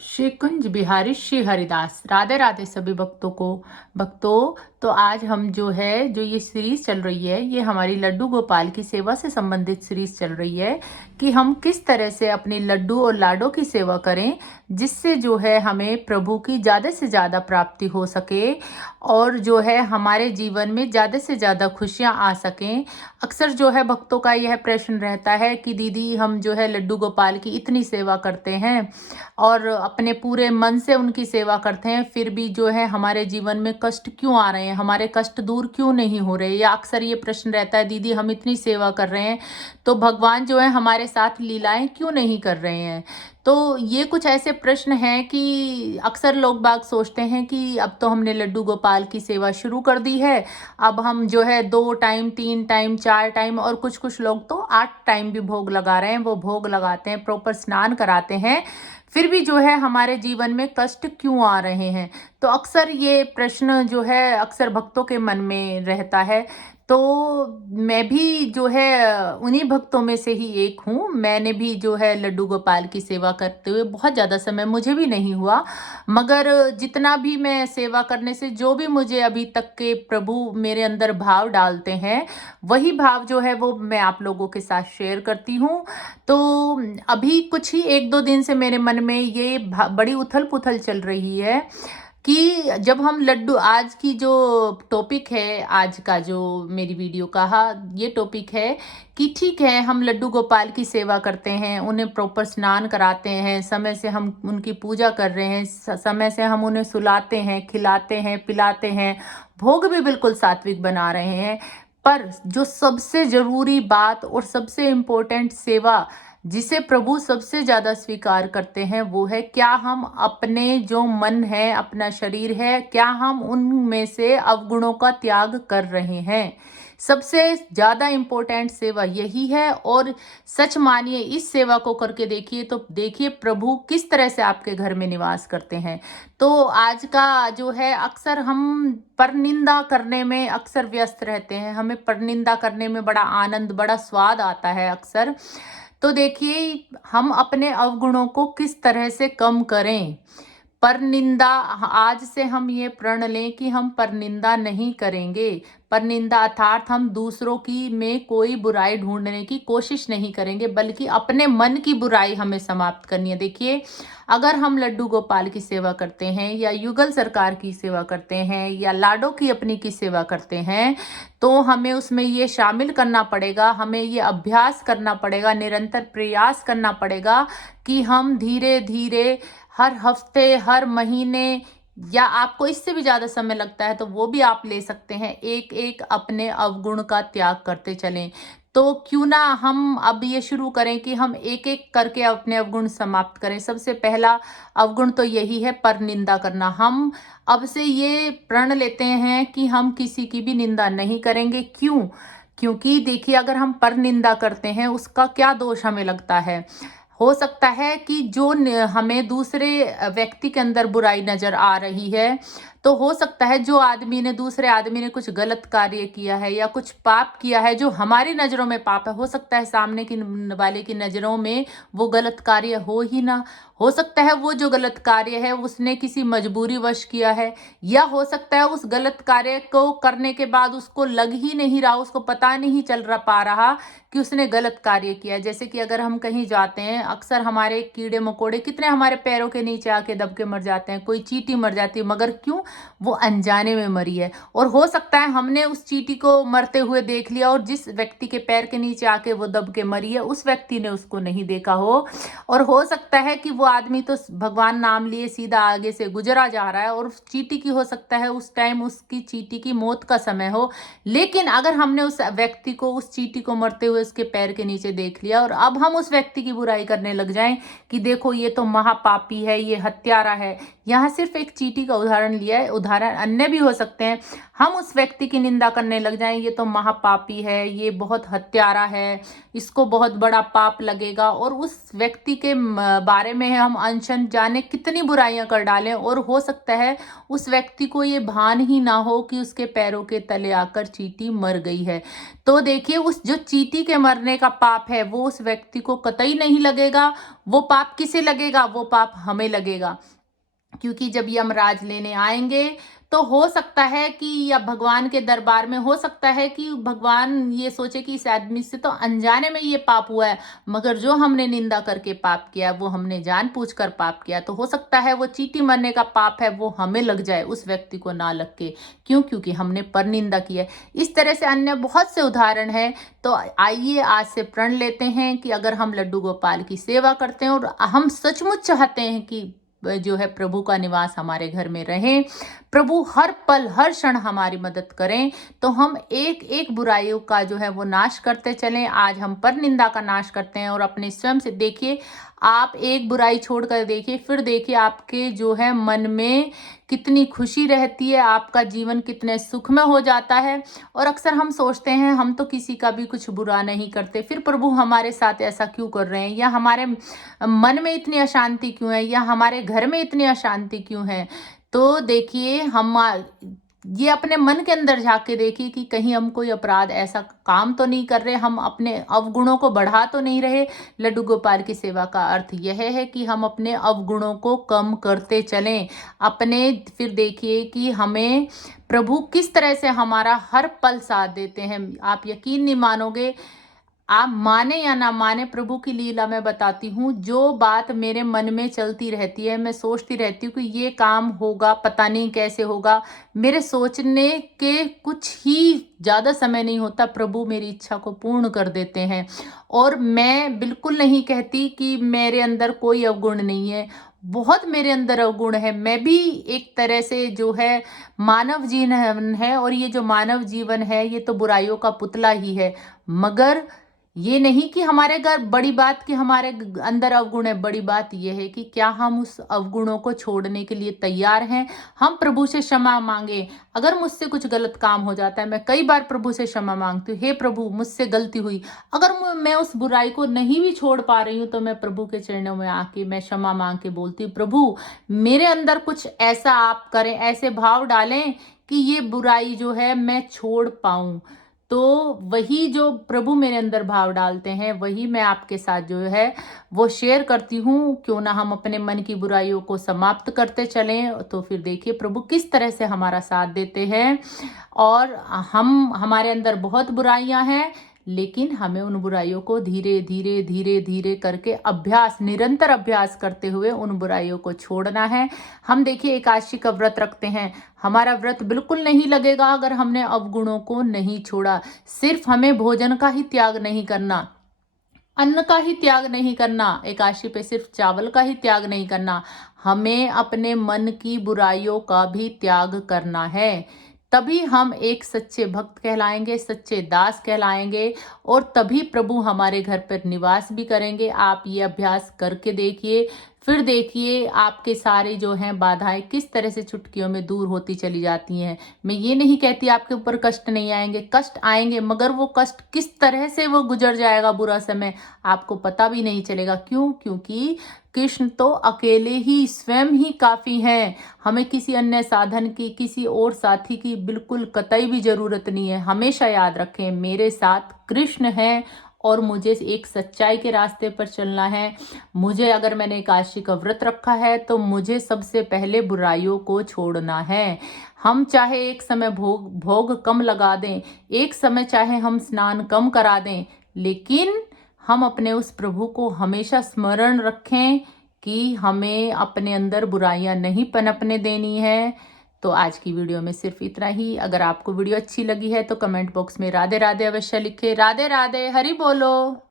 श्री कुंज बिहारी श्री हरिदास। राधे राधे सभी भक्तों। तो आज हम जो ये सीरीज चल रही है, ये हमारी लड्डू गोपाल की सेवा से संबंधित सीरीज चल रही है कि हम किस तरह से अपने लड्डू और लाडो की सेवा करें, जिससे हमें प्रभु की ज़्यादा से ज़्यादा प्राप्ति हो सके और हमारे जीवन में ज़्यादा से ज़्यादा खुशियाँ आ सकें। अक्सर भक्तों का यह प्रश्न रहता है कि दीदी, हम लड्डू गोपाल की इतनी सेवा करते हैं और अपने पूरे मन से उनकी सेवा करते हैं, फिर भी हमारे जीवन में कष्ट क्यों आ रहे हैं, हमारे कष्ट दूर क्यों नहीं हो रहे। या अक्सर ये प्रश्न रहता है, दीदी हम इतनी सेवा कर रहे हैं तो भगवान हमारे साथ लीलाएं क्यों नहीं कर रहे हैं। तो ये कुछ ऐसे प्रश्न हैं कि अक्सर लोग बाग सोचते हैं कि अब तो हमने लड्डू गोपाल की सेवा शुरू कर दी है, अब हम 2 टाइम 3 टाइम 4 टाइम और कुछ कुछ लोग तो 8 टाइम भी भोग लगा रहे हैं। वो भोग लगाते हैं, प्रॉपर स्नान कराते हैं, फिर भी हमारे जीवन में कष्ट क्यों आ रहे हैं। तो अक्सर ये प्रश्न अक्सर भक्तों के मन में रहता है। तो मैं भी उन्हीं भक्तों में से ही एक हूँ। मैंने भी लड्डू गोपाल की सेवा करते हुए बहुत ज़्यादा समय मुझे भी नहीं हुआ, मगर जितना भी मैं सेवा करने से जो भी मुझे अभी तक के प्रभु मेरे अंदर भाव डालते हैं, वही भाव वो मैं आप लोगों के साथ शेयर करती हूँ। तो अभी कुछ ही 1-2 दिन से मेरे मन में ये बड़ी उथल पुथल चल रही है कि जब हम लड्डू, आज की जो टॉपिक है, आज का जो मेरी वीडियो का ये टॉपिक है कि ठीक है, हम लड्डू गोपाल की सेवा करते हैं, उन्हें प्रॉपर स्नान कराते हैं, समय से हम उनकी पूजा कर रहे हैं, समय से हम उन्हें सुलाते हैं, खिलाते हैं, पिलाते हैं, भोग भी बिल्कुल सात्विक बना रहे हैं। पर जो सबसे ज़रूरी बात और सबसे इम्पोर्टेंट सेवा जिसे प्रभु सबसे ज़्यादा स्वीकार करते हैं, वो है क्या हम अपने जो मन है, अपना शरीर है, क्या हम उनमें से अवगुणों का त्याग कर रहे हैं। सबसे ज़्यादा इम्पोर्टेंट सेवा यही है। और सच मानिए, इस सेवा को करके देखिए तो देखिए प्रभु किस तरह से आपके घर में निवास करते हैं। तो आज का अक्सर हम परनिंदा करने में अक्सर व्यस्त रहते हैं, हमें परनिंदा करने में बड़ा आनंद, बड़ा स्वाद आता है अक्सर। तो देखिए, हम अपने अवगुणों को किस तरह से कम करें। परनिंदा, आज से हम ये प्रण लें कि हम परनिंदा नहीं करेंगे। परनिंदा अर्थात हम दूसरों की में कोई बुराई ढूंढने की कोशिश नहीं करेंगे, बल्कि अपने मन की बुराई हमें समाप्त करनी है। देखिए, अगर हम लड्डू गोपाल की सेवा करते हैं या युगल सरकार की सेवा करते हैं या लाडो की अपनी की सेवा करते हैं, तो हमें उसमें ये शामिल करना पड़ेगा, हमें ये अभ्यास करना पड़ेगा, निरंतर प्रयास करना पड़ेगा कि हम धीरे धीरे हर हफ्ते, हर महीने, या आपको इससे भी ज़्यादा समय लगता है तो वो भी आप ले सकते हैं, एक एक अपने अवगुण का त्याग करते चलें। तो क्यों ना हम अब ये शुरू करें कि हम एक एक करके अपने अवगुण समाप्त करें। सबसे पहला अवगुण तो यही है, परनिंदा करना। हम अब से ये प्रण लेते हैं कि हम किसी की भी निंदा नहीं करेंगे। क्यों? क्योंकि देखिए, अगर हम परनिंदा करते हैं, उसका क्या दोष हमें लगता है। हो सकता है कि हमें दूसरे व्यक्ति के अंदर बुराई नजर आ रही है, तो हो सकता है दूसरे आदमी ने कुछ गलत कार्य किया है या कुछ पाप किया है जो हमारी नजरों में पाप है। हो सकता है सामने की वाले की नजरों में वो गलत कार्य हो ही ना। हो सकता है वो जो गलत कार्य है उसने किसी मजबूरी वश किया है, या हो सकता है उस गलत कार्य को करने के बाद उसको लग ही नहीं रहा, उसको पता नहीं चल रहा पा रहा कि उसने गलत कार्य किया है। जैसे कि अगर हम कहीं जाते हैं, अक्सर हमारे कीड़े मकोड़े कितने हमारे पैरों के नीचे आके दब के मर जाते हैं। कोई चींटी मर जाती है, मगर क्यों? वो अनजाने में मरी है। और हो सकता है हमने उस चींटी को मरते हुए देख लिया और जिस व्यक्ति के पैर के नीचे आके वो दब के मरी है, उस व्यक्ति ने उसको नहीं देखा हो। और हो सकता है कि वो आदमी तो भगवान नाम लिए सीधा आगे से गुजरा जा रहा है और उस चींटी की, हो सकता है उस टाइम उसकी चींटी की मौत का समय हो। लेकिन अगर हमने उस व्यक्ति को, उस चींटी को मरते हुए उसके पैर के नीचे देख लिया और अब हम उस व्यक्ति की बुराई करने लग जाएं कि देखो ये तो महापापी है, ये हत्यारा है। यहाँ सिर्फ एक चींटी का उदाहरण लिया है, है, उदाहरण अन्य भी हो सकते हैं। हम उस व्यक्ति की निंदा करने लग जाएं, ये तो महापापी है, ये बहुत हत्यारा है, इसको बहुत बड़ा पाप लगेगा, और उस व्यक्ति के बारे में हम अनशन जाने कितनी बुराइयां कर डालें, और हो सकता है उस व्यक्ति को ये भान ही ना हो कि उसके पैरों के तले आकर चींटी मर गई है। तो देखिए, उस जो चींटी के मरने का पाप है वो उस व्यक्ति को कतई नहीं लगेगा। वो पाप किसे लगेगा? वो पाप हमें लगेगा, क्योंकि जब यमराज लेने आएंगे तो हो सकता है कि, या भगवान के दरबार में हो सकता है कि भगवान ये सोचे कि इस आदमी से तो अनजाने में ये पाप हुआ है, मगर जो हमने निंदा करके पाप किया, वो हमने जानबूझकर पाप किया, तो हो सकता है वो चींटी मरने का पाप है वो हमें लग जाए, उस व्यक्ति को ना लग के। क्यों? क्योंकि हमने पर निंदा की है। इस तरह से अन्य बहुत से उदाहरण है। तो आइए आज से प्रण लेते हैं कि अगर हम लड्डू गोपाल की सेवा करते हैं और हम सचमुच चाहते हैं कि जो है प्रभु का निवास हमारे घर में रहे, प्रभु हर पल हर क्षण हमारी मदद करें, तो हम एक एक बुराइयों का जो है वो नाश करते चलें। आज हम पर निंदा का नाश करते हैं, और अपने स्वयं से देखिए, आप एक बुराई छोड़कर देखिए, फिर देखिए आपके जो है मन में कितनी खुशी रहती है, आपका जीवन कितने सुख में हो जाता है। और अक्सर हम सोचते हैं हम तो किसी का भी कुछ बुरा नहीं करते, फिर प्रभु हमारे साथ ऐसा क्यों कर रहे हैं, या हमारे मन में इतनी अशांति क्यों है, या हमारे घर में इतनी अशांति क्यों है। तो देखिए, हम ये अपने मन के अंदर झांक के देखिए कि कहीं हम कोई अपराध ऐसा काम तो नहीं कर रहे, हम अपने अवगुणों को बढ़ा तो नहीं रहे। लड्डू गोपाल की सेवा का अर्थ यह है कि हम अपने अवगुणों को कम करते चलें अपने। फिर देखिए कि हमें प्रभु किस तरह से हमारा हर पल साथ देते हैं। आप यकीन नहीं मानोगे, आप माने या ना माने, प्रभु की लीला मैं बताती हूँ। जो बात मेरे मन में चलती रहती है, मैं सोचती रहती हूँ कि ये काम होगा, पता नहीं कैसे होगा, मेरे सोचने के कुछ ही ज़्यादा समय नहीं होता, प्रभु मेरी इच्छा को पूर्ण कर देते हैं। और मैं बिल्कुल नहीं कहती कि मेरे अंदर कोई अवगुण नहीं है, बहुत मेरे अंदर अवगुण है। मैं भी एक तरह से जो है मानव जीवन है, और ये जो मानव जीवन है ये तो बुराइयों का पुतला ही है। मगर ये नहीं कि हमारे घर बड़ी बात कि हमारे अंदर अवगुण है, बड़ी बात यह है कि क्या हम उस अवगुणों को छोड़ने के लिए तैयार हैं। हम प्रभु से क्षमा मांगे। अगर मुझसे कुछ गलत काम हो जाता है, मैं कई बार प्रभु से क्षमा मांगती हूँ, हे प्रभु मुझसे गलती हुई। अगर मैं उस बुराई को नहीं भी छोड़ पा रही हूँ, तो मैं प्रभु के चरणों में आके मैं क्षमा मांग के बोलती हूँ, प्रभु मेरे अंदर कुछ ऐसा आप करें, ऐसे भाव डालें कि ये बुराई जो है मैं छोड़ पाऊं। तो वही जो प्रभु मेरे अंदर भाव डालते हैं, वही मैं आपके साथ जो है वो शेयर करती हूँ। क्यों ना हम अपने मन की बुराइयों को समाप्त करते चलें। तो फिर देखिए प्रभु किस तरह से हमारा साथ देते हैं। और हमारे अंदर बहुत बुराइयां हैं, लेकिन हमें उन बुराइयों को धीरे धीरे धीरे धीरे करके अभ्यास, निरंतर अभ्यास करते हुए उन बुराइयों को छोड़ना है। हम देखिए एकादशी का व्रत रखते हैं, हमारा व्रत बिल्कुल नहीं लगेगा अगर हमने अवगुणों को नहीं छोड़ा। सिर्फ हमें भोजन का ही त्याग नहीं करना, अन्न का ही त्याग नहीं करना, एकादशी पे सिर्फ चावल का ही त्याग नहीं करना, हमें अपने मन की बुराइयों का भी त्याग करना है। तभी हम एक सच्चे भक्त कहलाएंगे, सच्चे दास कहलाएंगे, और तभी प्रभु हमारे घर पर निवास भी करेंगे। आप ये अभ्यास करके देखिए, फिर देखिए आपके सारे जो हैं बाधाएं किस तरह से चुटकियों में दूर होती चली जाती हैं। मैं ये नहीं कहती आपके ऊपर कष्ट नहीं आएंगे, कष्ट आएंगे, मगर वो कष्ट किस तरह से वो गुजर जाएगा बुरा समय, आपको पता भी नहीं चलेगा। क्यों? क्योंकि कृष्ण तो अकेले ही स्वयं ही काफी हैं। हमें किसी अन्य साधन की, किसी और साथी की बिल्कुल कतई भी जरूरत नहीं है। हमेशा याद रखें, मेरे साथ कृष्ण है, और मुझे एक सच्चाई के रास्ते पर चलना है। मुझे, अगर मैंने एकादशी का व्रत रखा है, तो मुझे सबसे पहले बुराइयों को छोड़ना है। हम चाहे एक समय भोग कम लगा दें, एक समय चाहे हम स्नान कम करा दें, लेकिन हम अपने उस प्रभु को हमेशा स्मरण रखें कि हमें अपने अंदर बुराइयां नहीं पनपने देनी है। तो आज की वीडियो में सिर्फ इतना ही। अगर आपको वीडियो अच्छी लगी है तो कमेंट बॉक्स में राधे राधे अवश्य लिखें। राधे राधे, हरि बोलो।